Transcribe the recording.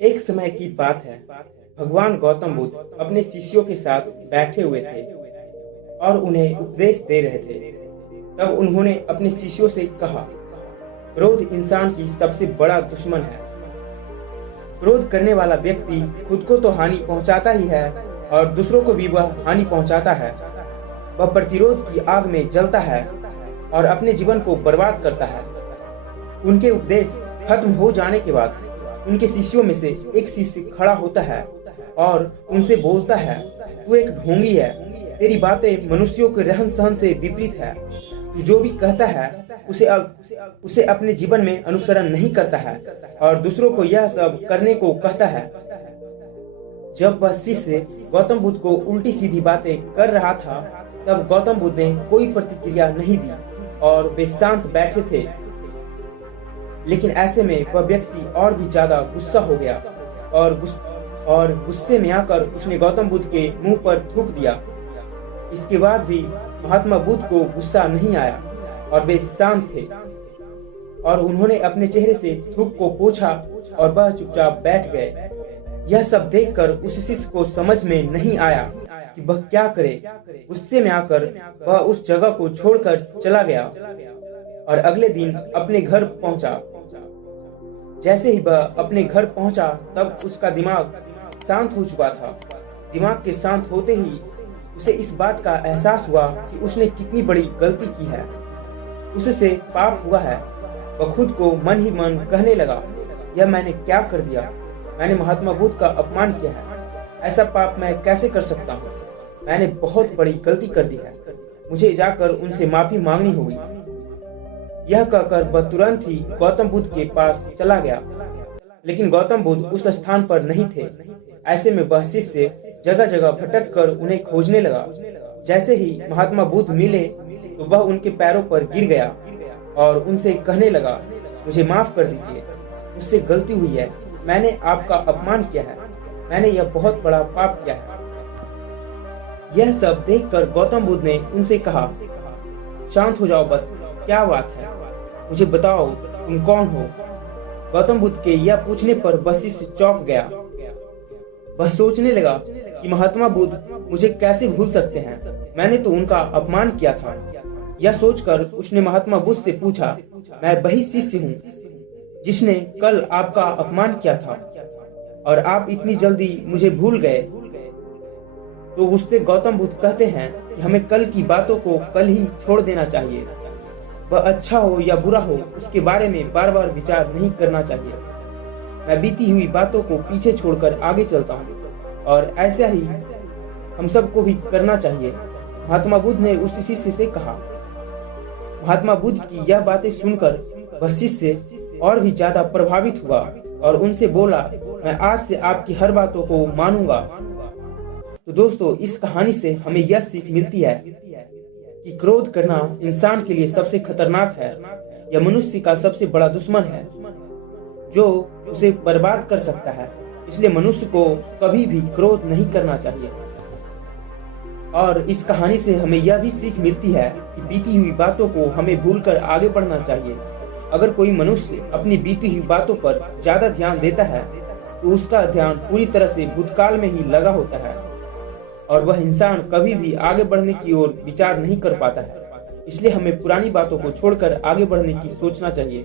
एक समय की बात है। भगवान गौतम बुद्ध अपने शिष्यों के साथ बैठे हुए थे और उन्हें उपदेश दे रहे थे। तब उन्होंने अपने शिष्यों से कहा, क्रोध इंसान की सबसे बड़ा दुश्मन है। क्रोध करने वाला व्यक्ति खुद को तो हानि पहुंचाता ही है और दूसरों को भी वह हानि पहुंचाता है। वह प्रतिरोध की आग में जलता है और अपने जीवन को बर्बाद करता है। उनके उपदेश खत्म हो जाने के बाद उनके शिष्यों में से एक शिष्य खड़ा होता है और उनसे बोलता है, तू एक ढोंगी है। तेरी बातें मनुष्यों के रहन सहन से विपरीत है। तू जो भी कहता है उसे अपने जीवन में अनुसरण नहीं करता है और दूसरों को यह सब करने को कहता है। जब वह शिष्य गौतम बुद्ध को उल्टी सीधी बातें कर रहा था, तब गौतम बुद्ध ने कोई प्रतिक्रिया नहीं दी और वे शांत बैठे थे। लेकिन ऐसे में वह व्यक्ति और भी ज्यादा गुस्सा हो गया और गुस्से में आकर उसने गौतम बुद्ध के मुंह पर थूक दिया। इसके बाद भी महात्मा बुद्ध को गुस्सा नहीं आया और वे शांत थे और उन्होंने अपने चेहरे से थूक को पोंछा और वह चुपचाप बैठ गए। यह सब देखकर उस शिष्य को समझ में नहीं आया कि वह क्या करे। गुस्से में आकर वह उस जगह को छोड़कर चला गया और अगले दिन अपने घर पहुंचा। जैसे ही वह अपने घर पहुंचा, तब उसका दिमाग शांत हो चुका था। दिमाग के शांत होते ही उसे इस बात का एहसास हुआ कि उसने कितनी बड़ी गलती की है। उससे पाप हुआ है। वह खुद को मन ही मन कहने लगा, यह मैंने क्या कर दिया। मैंने महात्मा बुद्ध का अपमान किया है। ऐसा पाप मैं कैसे कर सकता हूँ। मैंने बहुत बड़ी गलती कर दी है। मुझे जाकर उनसे माफी मांगनी होगी। यह कहकर वह तुरंत ही गौतम बुद्ध के पास चला गया। लेकिन गौतम बुद्ध उस स्थान पर नहीं थे। ऐसे में वह शिष्य जगह जगह भटक कर उन्हें खोजने लगा। जैसे ही महात्मा बुद्ध मिले तो वह उनके पैरों पर गिर गया और उनसे कहने लगा, मुझे माफ कर दीजिए, मुझसे गलती हुई है। मैंने आपका अपमान किया है। मैंने यह बहुत बड़ा पाप किया है। यह सब देखकर गौतम बुद्ध ने उनसे कहा, शांत हो जाओ, बस क्या बात है, मुझे बताओ तुम कौन हो। गौतम बुद्ध के यह पूछने पर वह शिष्य चौंक गया। वह सोचने लगा कि महात्मा बुद्ध मुझे कैसे भूल सकते हैं। मैंने तो उनका अपमान किया था। यह सोचकर उसने महात्मा बुद्ध से पूछा, मैं वही शिष्य हूँ जिसने कल आपका अपमान किया था और आप इतनी जल्दी मुझे भूल गए। तो उससे गौतम बुद्ध कहते हैं कि हमें कल की बातों को कल ही छोड़ देना चाहिए। वह अच्छा हो या बुरा हो, उसके बारे में बार बार विचार नहीं करना चाहिए। मैं बीती हुई बातों को पीछे छोड़कर आगे चलता हूँ और ऐसा ही हम सबको भी करना चाहिए। महात्मा बुद्ध ने उस शिष्य से कहा। महात्मा बुद्ध की यह बातें सुनकर वह शिष्य और भी ज्यादा प्रभावित हुआ और उनसे बोला, मैं आज से आपकी हर बातों को मानूंगा। तो दोस्तों, इस कहानी से हमें यह सीख मिलती है कि क्रोध करना इंसान के लिए सबसे खतरनाक है। यह मनुष्य का सबसे बड़ा दुश्मन है जो उसे बर्बाद कर सकता है। इसलिए मनुष्य को कभी भी क्रोध नहीं करना चाहिए। और इस कहानी से हमें यह भी सीख मिलती है कि बीती हुई बातों को हमें भूलकर आगे बढ़ना चाहिए। अगर कोई मनुष्य अपनी बीती हुई बातों पर ज्यादा ध्यान देता है तो उसका ध्यान पूरी तरह से भूतकाल में ही लगा होता है और वह इंसान कभी भी आगे बढ़ने की ओर विचार नहीं कर पाता है। इसलिए हमें पुरानी बातों को छोड़कर आगे बढ़ने की सोचना चाहिए।